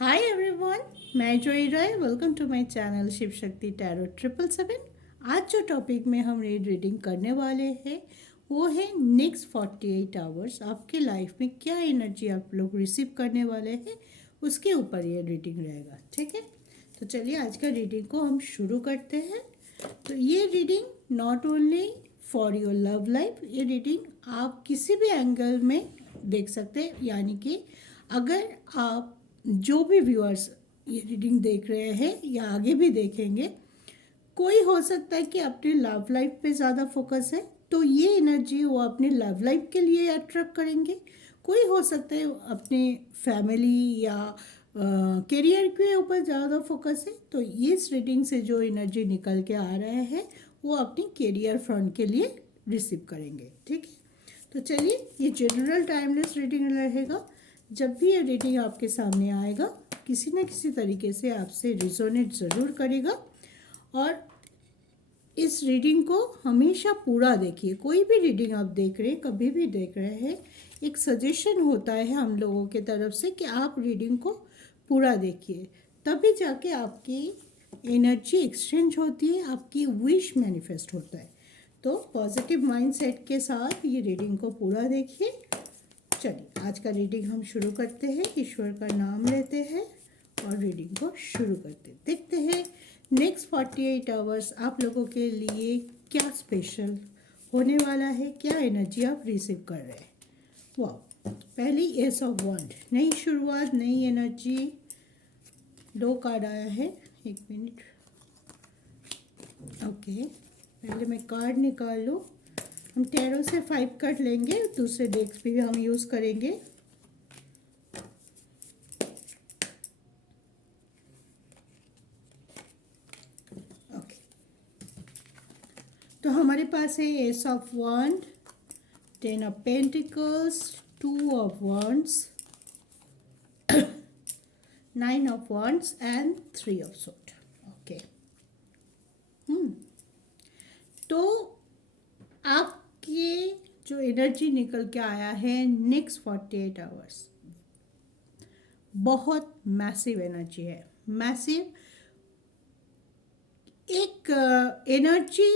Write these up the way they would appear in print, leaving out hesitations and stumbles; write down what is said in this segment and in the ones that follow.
हाय everyone, मैं Joy Rai. Welcome to my channel Shiv Shakti tarot 777। आज जो टॉपिक में हम रीडिंग करने वाले हैं वो है नेक्स्ट 48 आवर्स आपके लाइफ में क्या एनर्जी आप लोग रिसीव करने वाले हैं, उसके ऊपर ये रीडिंग रहेगा। ठीक है, तो चलिए आज का रीडिंग को हम शुरू करते हैं। तो ये reading not only for your love life, ये रीडिंग आप किसी भी एंगल में देख सकते हैं। यानी कि अगर आप जो भी व्यूअर्स ये रीडिंग देख रहे हैं या आगे भी देखेंगे, कोई हो सकता है कि अपने लव लाइफ पे ज़्यादा फोकस है तो ये एनर्जी वो अपने लव लाइफ के लिए अट्रैक्ट करेंगे। कोई हो सकता है अपने फैमिली या करियर के ऊपर ज़्यादा फोकस है, तो इस रीडिंग से जो एनर्जी निकल के आ रहा है वो अपनी करियर फ्रंट के लिए रिसीव करेंगे। ठीक है, तो चलिए ये जनरल टाइमलेस रीडिंग रहेगा। जब भी ये रीडिंग आपके सामने आएगा किसी न किसी तरीके से आपसे रिजोनेट ज़रूर करेगा। और इस रीडिंग को हमेशा पूरा देखिए। कोई भी रीडिंग आप देख रहे हैं, कभी भी देख रहे हैं, एक सजेशन होता है हम लोगों के तरफ से कि आप रीडिंग को पूरा देखिए, तभी जाके आपकी एनर्जी एक्सचेंज होती है, आपकी विश मैनिफेस्ट होता है। तो पॉजिटिव माइंडसेट के साथ ये रीडिंग को पूरा देखिए। चलिए आज का रीडिंग हम शुरू करते हैं, ईश्वर का नाम लेते हैं और रीडिंग को शुरू करते हैं। देखते हैं नेक्स्ट 48 आवर्स आप लोगों के लिए क्या स्पेशल होने वाला है, क्या एनर्जी आप रिसीव कर रहे हैं। वाह, पहली एस ऑफ वंड, नई शुरुआत, नई एनर्जी। 2 कार्ड आया है, 1 मिनट। ओके, पहले मैं कार्ड निकाल लूँ। हम टैरो से 5 कार्ड लेंगे, दूसरे डेक्स भी हम यूज़ करेंगे। ओके, तो हमारे पास है एस ऑफ वंड, 10 of pentacles, 2 of wands, 9 of wands and 3 of sword. Okay, तो आपके जो एनर्जी निकल के आया है नेक्स्ट 48 आवर्स, बहुत मैसिव एनर्जी है। मैसिव एक एनर्जी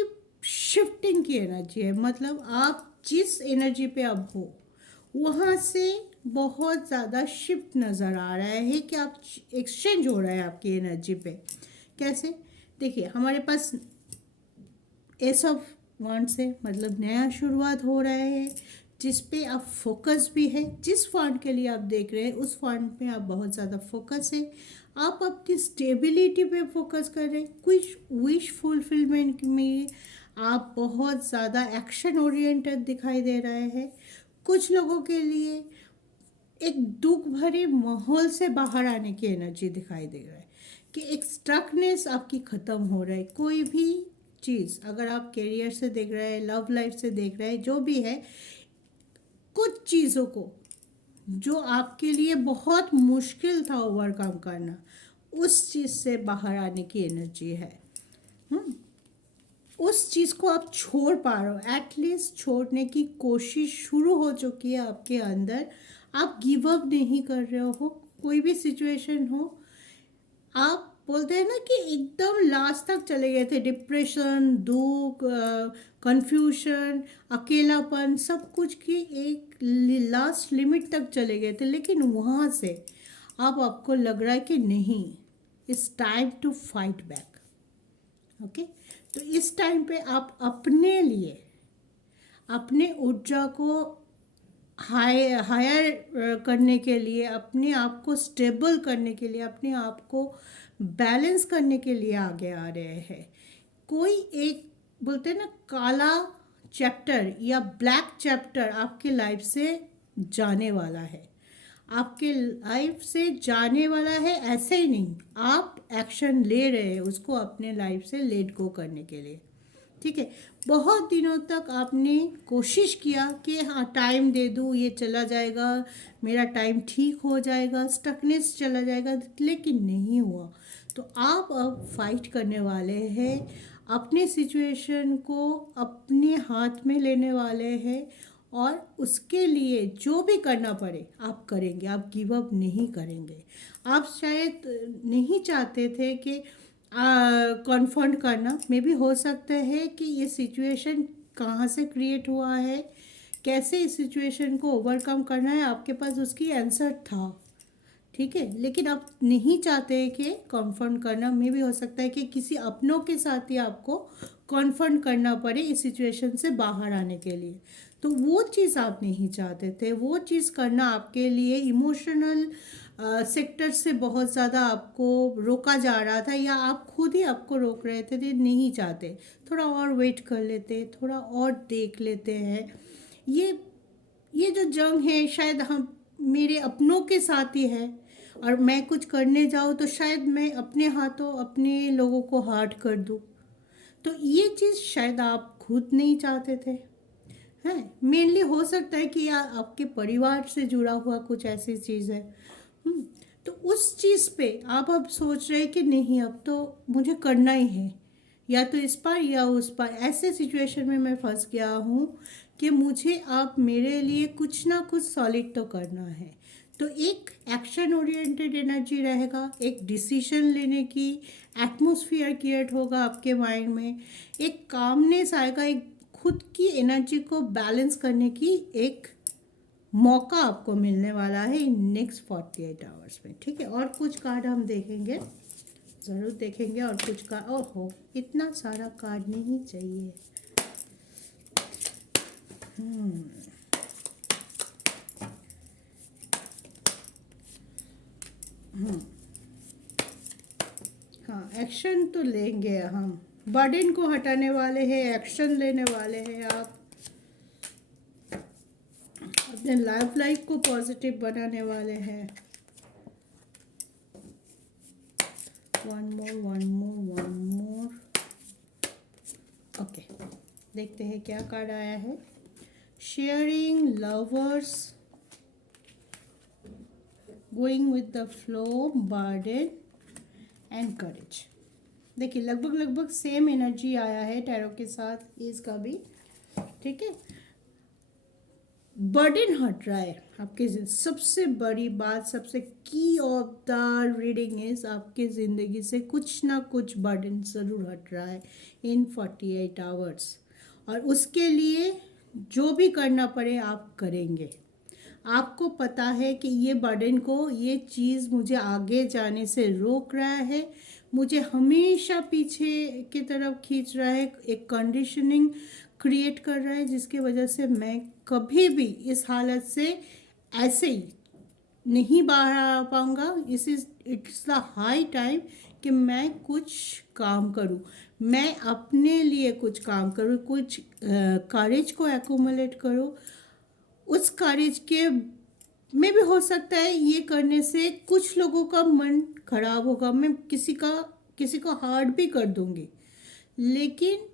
शिफ्टिंग की एनर्जी है। मतलब आप जिस एनर्जी पे अब हो वहाँ से बहुत ज़्यादा शिफ्ट नज़र आ रहा है कि आप एक्सचेंज हो रहा है आपकी एनर्जी पे। कैसे, देखिए हमारे पास एस ऑफ वांड से मतलब नया शुरुआत हो रहा है, जिस पे आप फोकस भी है। जिस फंड के लिए आप देख रहे हैं उस फंड पे आप बहुत ज़्यादा फोकस है। आप अपनी स्टेबिलिटी पे फोकस कर रहे हैं। कुछ विश फुलफिलमेंट में आप बहुत ज़्यादा एक्शन ओरिएंटेड दिखाई दे रहे हैं। कुछ लोगों के लिए एक दुख भरे माहौल से बाहर आने की एनर्जी दिखाई दे रहा है कि एक स्टकनेस आपकी ख़त्म हो रहा है। कोई भी चीज़, अगर आप करियर से देख रहे हैं, लव लाइफ से देख रहे हैं, जो भी है, कुछ चीज़ों को जो आपके लिए बहुत मुश्किल था ओवरकम करना, उस चीज़ से बाहर आने की एनर्जी है। उस चीज़ को आप छोड़ पा रहे हो, एटलीस्ट छोड़ने की कोशिश शुरू हो चुकी है आपके अंदर। आप गिव अप नहीं कर रहे हो। कोई भी सिचुएशन हो, आप बोलते हैं ना कि एकदम लास्ट तक चले गए थे, डिप्रेशन, दुख, कंफ्यूशन, अकेलापन, सब कुछ की एक लास्ट लिमिट तक चले गए थे। लेकिन वहाँ से अब आपको लग रहा है कि नहीं, it's time to fight back. Okay, तो इस टाइम पे आप अपने लिए, अपने ऊर्जा को हायर करने के लिए, अपने आप को स्टेबल करने के लिए, अपने आप को बैलेंस करने के लिए आगे आ रहे हैं। कोई एक बोलते हैं ना काला चैप्टर या ब्लैक चैप्टर आपके लाइफ से जाने वाला है। आपके लाइफ से जाने वाला है ऐसे ही नहीं, आप एक्शन ले रहे हैं उसको अपने लाइफ से लेट गो करने के लिए। ठीक है, बहुत दिनों तक आपने कोशिश किया कि हाँ टाइम दे दूँ, ये चला जाएगा, मेरा टाइम ठीक हो जाएगा, स्टकनेस चला जाएगा, लेकिन नहीं हुआ। तो आप अब फाइट करने वाले हैं, अपने सिचुएशन को अपने हाथ में लेने वाले हैं और उसके लिए जो भी करना पड़े आप करेंगे, आप गिव अप नहीं करेंगे। आप शायद नहीं चाहते थे कि कॉन्फ्रंट करना, मे भी हो सकता है कि ये सिचुएशन कहाँ से क्रिएट हुआ है, कैसे इस सिचुएशन को ओवरकम करना है, आपके पास उसकी आंसर था, ठीक है। लेकिन आप नहीं चाहते कि कॉन्फ्रंट करना, मे भी हो सकता है कि किसी अपनों के साथ ही आपको कॉन्फ्रंट करना पड़े इस सिचुएशन से बाहर आने के लिए। तो वो चीज़ आप नहीं चाहते थे, वो चीज़ करना आपके लिए इमोशनल सेक्टर से बहुत ज़्यादा आपको रोका जा रहा था, या आप खुद ही आपको रोक रहे थे नहीं चाहते, थोड़ा और वेट कर लेते, थोड़ा और देख लेते हैं। ये जो जंग है शायद हम मेरे अपनों के साथ ही है, और मैं कुछ करने जाऊँ तो शायद मैं अपने हाथों अपने लोगों को हर्ट कर दूँ। तो ये चीज़ शायद आप खुद नहीं चाहते थे, हैं। मेनली हो सकता है कि यार आपके परिवार से जुड़ा हुआ कुछ ऐसी चीज़ है। हम्म, तो उस चीज़ पे आप अब सोच रहे हैं कि नहीं अब तो मुझे करना ही है, या तो इस पार या उस पार, ऐसे सिचुएशन में मैं फंस गया हूँ कि मुझे अब मेरे लिए कुछ ना कुछ सॉलिड तो करना है। तो एक एक्शन ओरिएंटेड एनर्जी रहेगा, एक डिसीजन लेने की एटमॉस्फेयर क्रिएट होगा आपके माइंड में, एक कामनेस आएगा, एक खुद की एनर्जी को बैलेंस करने की एक मौका आपको मिलने वाला है इन नेक्स्ट 48 आवर्स में, ठीक है। और कुछ कार्ड हम देखेंगे, ज़रूर देखेंगे, और कुछ कार्ड, ओहो इतना सारा कार्ड नहीं चाहिए। हाँ, एक्शन तो लेंगे हम, बर्डन को हटाने वाले हैं, एक्शन लेने वाले हैं आप, अपने लाइफ को पॉजिटिव बनाने वाले हैं। One more. ओके, देखते हैं क्या कार्ड आया है। Sharing, lovers, going with the flow, burden and courage. देखिए लगभग सेम एनर्जी आया है टैरो के साथ इसका भी, ठीक है। बर्डन हट रहा है आपके सबसे बड़ी बात, सबसे की ऑफ द रीडिंग इज आपके ज़िंदगी से कुछ ना कुछ बर्डन ज़रूर हट रहा है इन 48 आवर्स, और उसके लिए जो भी करना पड़े आप करेंगे। आपको पता है कि ये बर्डन को, ये चीज़ मुझे आगे जाने से रोक रहा है, मुझे हमेशा पीछे की तरफ खींच रहा है, एक कंडीशनिंग क्रिएट कर रहा है, जिसकी वजह से मैं कभी भी इस हालत से ऐसे ही नहीं बाहर आ पाऊँगा। इट्स द हाई टाइम कि मैं कुछ काम करूँ, मैं अपने लिए कुछ काम करूँ, कुछ करेज को एक्यूमुलेट करूँ। उस करेज के में भी हो सकता है ये करने से कुछ लोगों का मन खराब होगा, मैं किसी को हार्ट भी कर दूंगी, लेकिन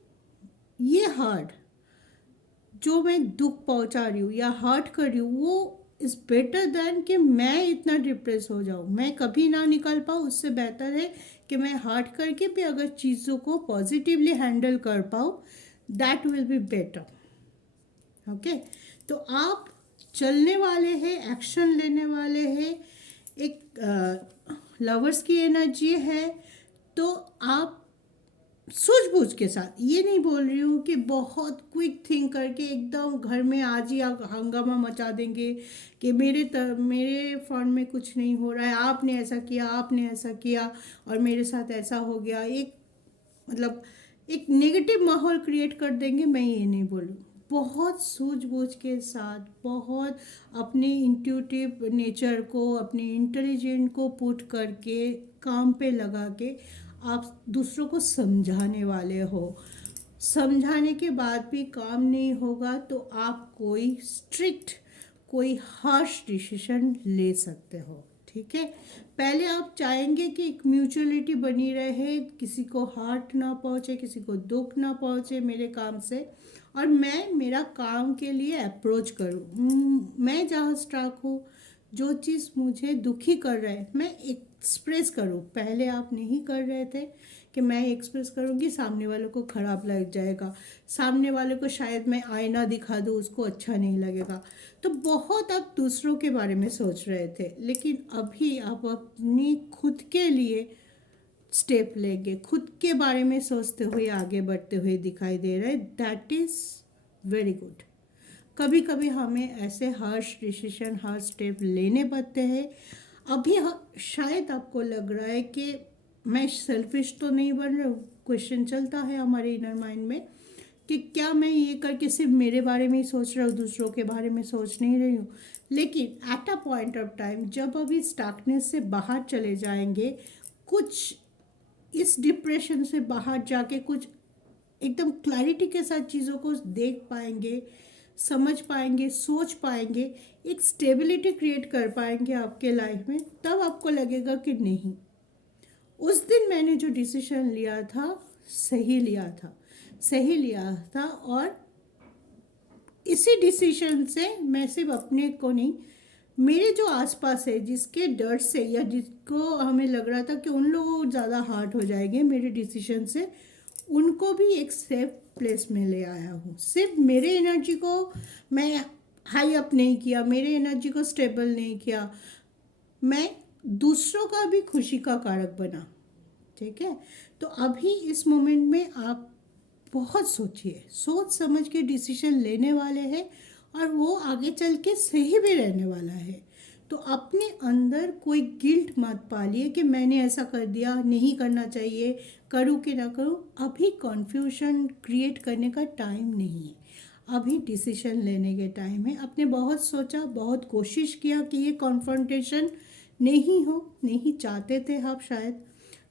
ये हार्ट जो मैं दुख पहुंचा रही हूँ या हर्ट कर रही हूँ, वो इज़ बेटर दैन कि मैं इतना डिप्रेस हो जाऊँ, मैं कभी ना निकल पाऊँ। उससे बेहतर है कि मैं हर्ट करके भी अगर चीज़ों को पॉजिटिवली हैंडल कर पाऊँ, that will be better. Okay, तो आप चलने वाले हैं, एक्शन लेने वाले हैं, एक लवर्स की एनर्जी है, तो आप सूझबूझ के साथ, ये नहीं बोल रही हूँ कि बहुत क्विक थिंक करके एकदम घर में आज ही हंगामा मचा देंगे कि मेरे फंड में कुछ नहीं हो रहा है, आपने ऐसा किया और मेरे साथ ऐसा हो गया, एक मतलब एक नेगेटिव माहौल क्रिएट कर देंगे। मैं ये नहीं बोलूँ, बहुत सूझबूझ के साथ, बहुत अपने इंट्यूटिव नेचर को, अपने इंटेलिजेंट को पुट करके काम पे लगा के आप दूसरों को समझाने वाले हो। समझाने के बाद भी काम नहीं होगा तो आप कोई स्ट्रिक्ट, कोई हार्श डिसीजन ले सकते हो, ठीक है। पहले आप चाहेंगे कि एक म्यूचुअलिटी बनी रहे, किसी को हार्ट ना पहुँचे, किसी को दुख ना पहुँचे मेरे काम से, और मैं मेरा काम के लिए अप्रोच करूँ। मैं जहाँ स्ट्रक हूँ, जो चीज़ मुझे दुखी कर रहा है, मैं एक्सप्रेस करूँ। पहले आप नहीं कर रहे थे कि मैं एक्सप्रेस करूँगी, सामने वालों को ख़राब लग जाएगा, सामने वाले को शायद मैं आईना दिखा दूँ, उसको अच्छा नहीं लगेगा। तो बहुत आप दूसरों के बारे में सोच रहे थे, लेकिन अभी आप अपनी खुद के लिए स्टेप लेंगे, खुद के बारे में सोचते हुए आगे बढ़ते हुए दिखाई दे रहे। That is very good. कभी कभी हमें ऐसे हार्श डिसीजन, हार्श स्टेप लेने पड़ते हैं। अभी शायद आपको लग रहा है कि मैं सेल्फिश तो नहीं बन रहा हूँ। क्वेश्चन चलता है हमारे इनर माइंड में कि क्या मैं ये करके सिर्फ मेरे बारे में ही सोच रहा हूँ, दूसरों के बारे में सोच नहीं रही हूँ। लेकिन at a point of time जब अभी स्टार्कनेस से बाहर चले जाएंगे, कुछ इस डिप्रेशन से बाहर जाके कुछ एकदम क्लैरिटी के साथ चीज़ों को देख पाएंगे, समझ पाएंगे, सोच पाएंगे, एक स्टेबिलिटी क्रिएट कर पाएंगे आपके लाइफ में, तब आपको लगेगा कि नहीं, उस दिन मैंने जो डिसीजन लिया था सही लिया था, सही लिया था। और इसी डिसीजन से मैं सिर्फ अपने को नहीं, मेरे जो आसपास है जिसके डर से या जिसको हमें लग रहा था कि उन लोगों को ज़्यादा हार्ट हो जाएंगे मेरे डिसीजन से, उनको भी एक सेफ प्लेस में ले आया हूँ। सिर्फ मेरे एनर्जी को मैं हाई अप नहीं किया, मेरे एनर्जी को स्टेबल नहीं किया, मैं दूसरों का भी खुशी का कारक बना। ठीक है, तो अभी इस मोमेंट में आप बहुत सोचिए, सोच समझ के डिसीजन लेने वाले हैं और वो आगे चल के सही भी रहने वाला है। तो अपने अंदर कोई गिल्ट मत पालिए कि मैंने ऐसा कर दिया, नहीं करना चाहिए, करूँ कि ना करूँ। अभी कन्फ्यूजन क्रिएट करने का टाइम नहीं है, अभी डिसीजन लेने के टाइम है। आपने बहुत सोचा, बहुत कोशिश किया कि ये कॉन्फ्रंटेशन नहीं हो, नहीं चाहते थे आप शायद,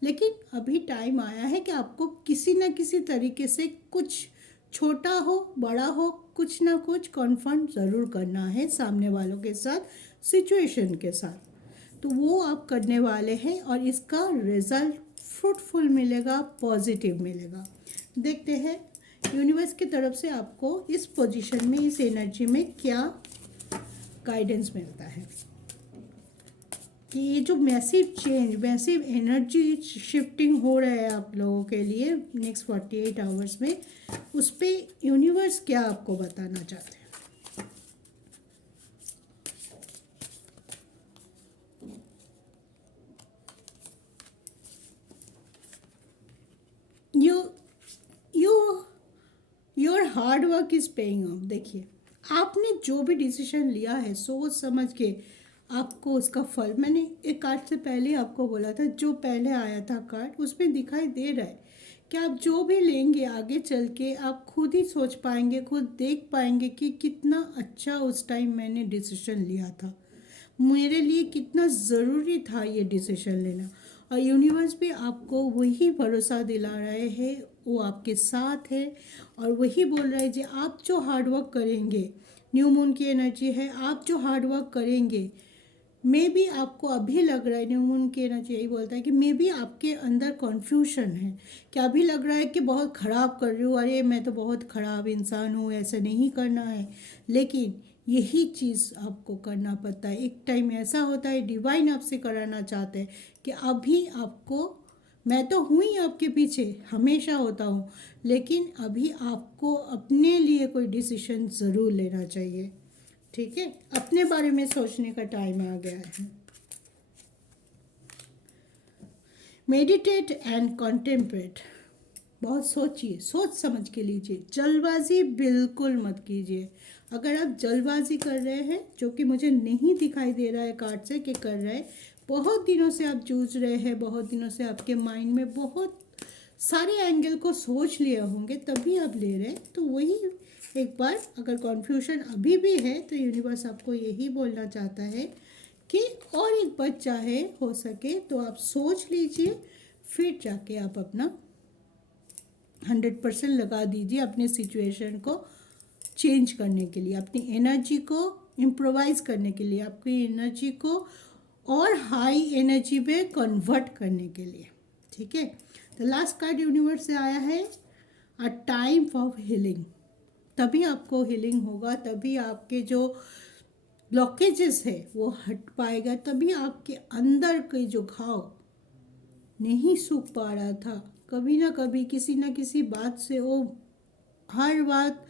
लेकिन अभी टाइम आया है कि आपको किसी न किसी तरीके से, कुछ छोटा हो बड़ा हो, कुछ ना कुछ कॉन्फ्रंट ज़रूर करना है सामने वालों के साथ, सिचुएशन के साथ। तो वो आप करने वाले हैं और इसका रिजल्ट फ्रूटफुल मिलेगा, पॉजिटिव मिलेगा। देखते हैं यूनिवर्स की तरफ से आपको इस पोजीशन में, इस एनर्जी में क्या गाइडेंस मिलता है कि ये जो massive change, massive energy shifting हो रहा है आप लोगों के लिए नेक्स्ट 48 आवर्स में, उस पर यूनिवर्स क्या आपको बताना चाहते हैं। You you your hard work is paying off. देखिए, आपने जो भी डिसीजन लिया है सोच समझ के, आपको उसका फल, मैंने एक कार्ड से पहले आपको बोला था, जो पहले आया था कार्ड उसमें दिखाई दे रहा है कि आप जो भी लेंगे आगे चल के आप खुद ही सोच पाएंगे, खुद देख पाएंगे कि कितना अच्छा उस टाइम मैंने डिसीजन लिया था, मेरे लिए कितना ज़रूरी था ये डिसीजन लेना। और यूनिवर्स भी आपको वही भरोसा दिला रहे हैं, वो आपके साथ है और वही बोल रहा है कि आप जो हार्ड वर्क करेंगे, न्यू मून की एनर्जी है, आप जो हार्ड वर्क करेंगे, मे बी आपको अभी लग रहा है, न्यू मून की एनर्जी यही बोलता है कि मे बी आपके अंदर कन्फ्यूजन है, कि अभी लग रहा है कि बहुत ख़राब कर रही हूँ, अरे मैं तो बहुत ख़राब इंसान हूँ, ऐसा नहीं करना है। लेकिन यही चीज़ आपको करना पड़ता है। एक टाइम ऐसा होता है डिवाइन आपसे कराना चाहते हैं कि अभी आपको, मैं तो हूँ ही आपके पीछे, हमेशा होता हूँ, लेकिन अभी आपको अपने लिए कोई डिसीजन ज़रूर लेना चाहिए। ठीक है, अपने बारे में सोचने का टाइम आ गया है। Meditate and contemplate. बहुत सोचिए, सोच समझ के लीजिए, जल्दबाजी बिल्कुल मत कीजिए। अगर आप जल्दबाजी कर रहे हैं, जो कि मुझे नहीं दिखाई दे रहा है कार्ड से कि कर रहे हैं, बहुत दिनों से आप जूझ रहे हैं, बहुत दिनों से आपके माइंड में बहुत सारे एंगल को सोच लिए होंगे तभी आप ले रहे हैं, तो वही एक बार अगर कन्फ्यूजन अभी भी है तो यूनिवर्स आपको यही बोलना चाहता है कि और एक बार चाहे हो सके तो आप सोच लीजिए, फिर जाके आप अपना 100% लगा दीजिए अपने सिचुएशन को चेंज करने के लिए, अपनी एनर्जी को इम्प्रोवाइज करने के लिए, आपकी एनर्जी को और हाई एनर्जी पे कन्वर्ट करने के लिए। ठीक है, तो लास्ट कार्ड यूनिवर्स से आया है अ टाइम फॉर हीलिंग। तभी आपको हीलिंग होगा, तभी आपके जो ब्लॉकेजेस है वो हट पाएगा, तभी आपके अंदर के जो घाव नहीं सूख पा रहा था कभी ना कभी किसी ना किसी बात से वो हर बात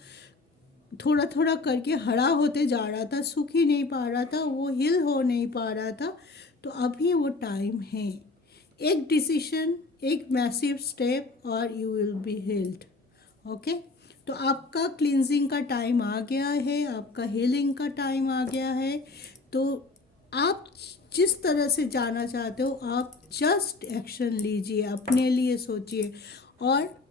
थोड़ा थोड़ा करके हरा होते जा रहा था, सूख ही नहीं पा रहा था, वो हिल हो नहीं पा रहा था। तो अभी वो टाइम है, एक डिसीजन, एक मैसिव स्टेप और you will be healed. Okay, तो आपका क्लिनजिंग का टाइम आ गया है, आपका हीलिंग का टाइम आ गया है। तो आप जिस तरह से जाना चाहते हो आप जस्ट एक्शन लीजिए, अपने लिए सोचिए, और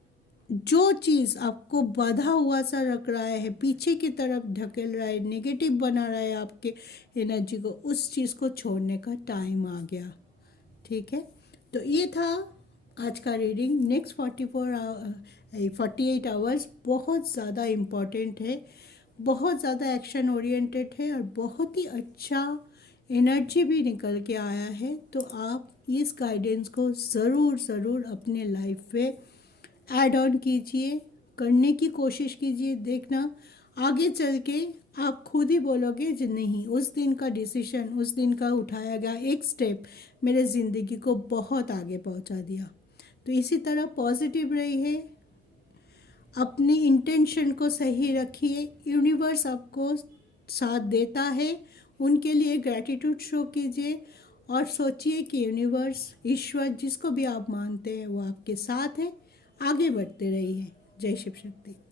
जो चीज़ आपको बाधा हुआ सा रख रहा है, पीछे की तरफ ढकेल रहा है, नेगेटिव बना रहा है आपके एनर्जी को, उस चीज़ को छोड़ने का टाइम आ गया। ठीक है, तो ये था आज का रीडिंग। नेक्स्ट 48 आवर्स बहुत ज़्यादा इम्पॉर्टेंट है, बहुत ज़्यादा एक्शन ओरिएंटेड है और बहुत ही अच्छा एनर्जी भी निकल के आया है। तो आप इस गाइडेंस को ज़रूर ज़रूर अपने लाइफ पे ऐड ऑन कीजिए, करने की कोशिश कीजिए। देखना आगे चल के आप खुद ही बोलोगे जी नहीं, उस दिन का डिसीजन, उस दिन का उठाया गया एक स्टेप मेरे ज़िंदगी को बहुत आगे पहुंचा दिया। तो इसी तरह पॉजिटिव रहिए, अपनी इंटेंशन को सही रखिए, यूनिवर्स आपको साथ देता है, उनके लिए ग्रैटिट्यूड शो कीजिए और सोचिए कि यूनिवर्स, ईश्वर, जिसको भी आप मानते हैं वो आपके साथ है। आगे बढ़ते रहिए। जय शिव शक्ति।